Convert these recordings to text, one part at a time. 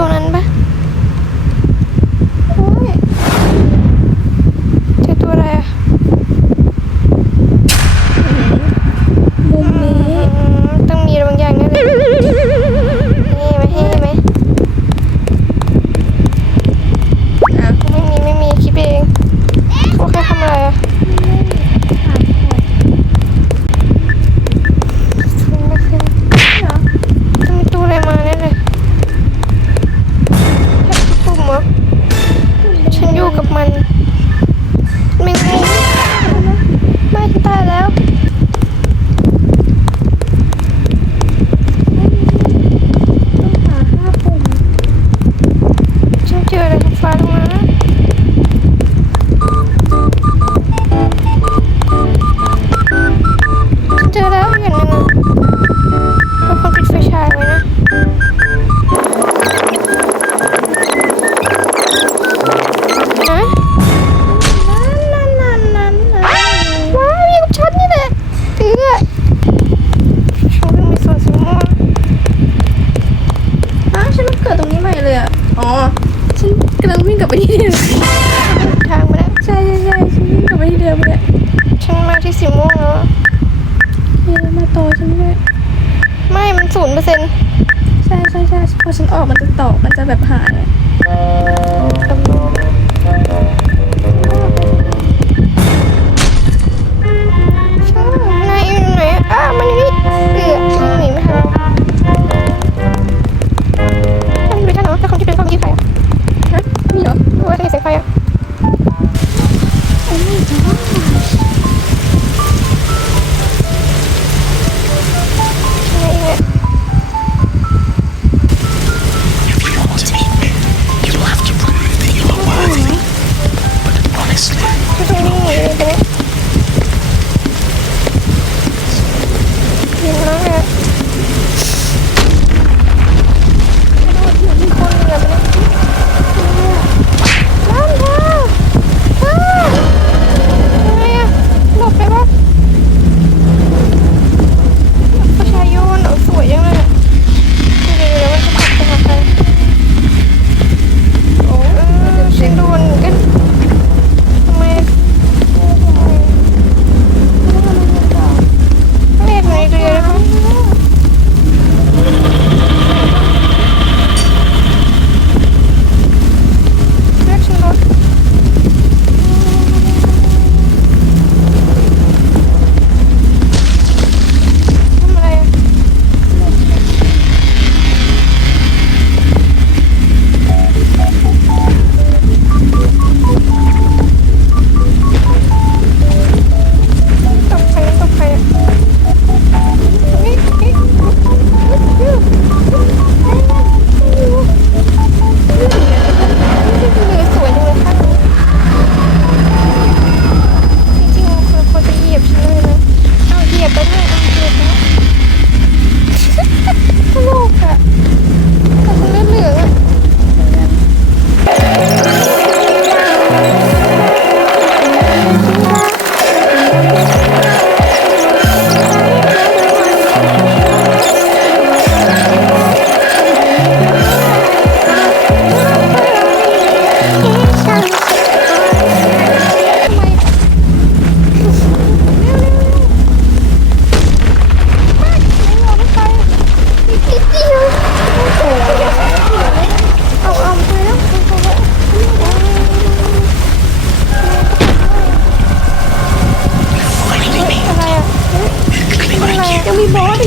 keturunan ไปที่เดิมทางมาแล้วใช่ใช่ใช่ฉักลัไปที่เดิมเลยทางมาที่สีม่วงเนาะเออมาต่อฉันด้วยไม่มันศูนย์เปอร์เซ็นต์ใช่ใช่ใช่พอฉันออกมันจะต่อมันจะแบบหาย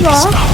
뭐?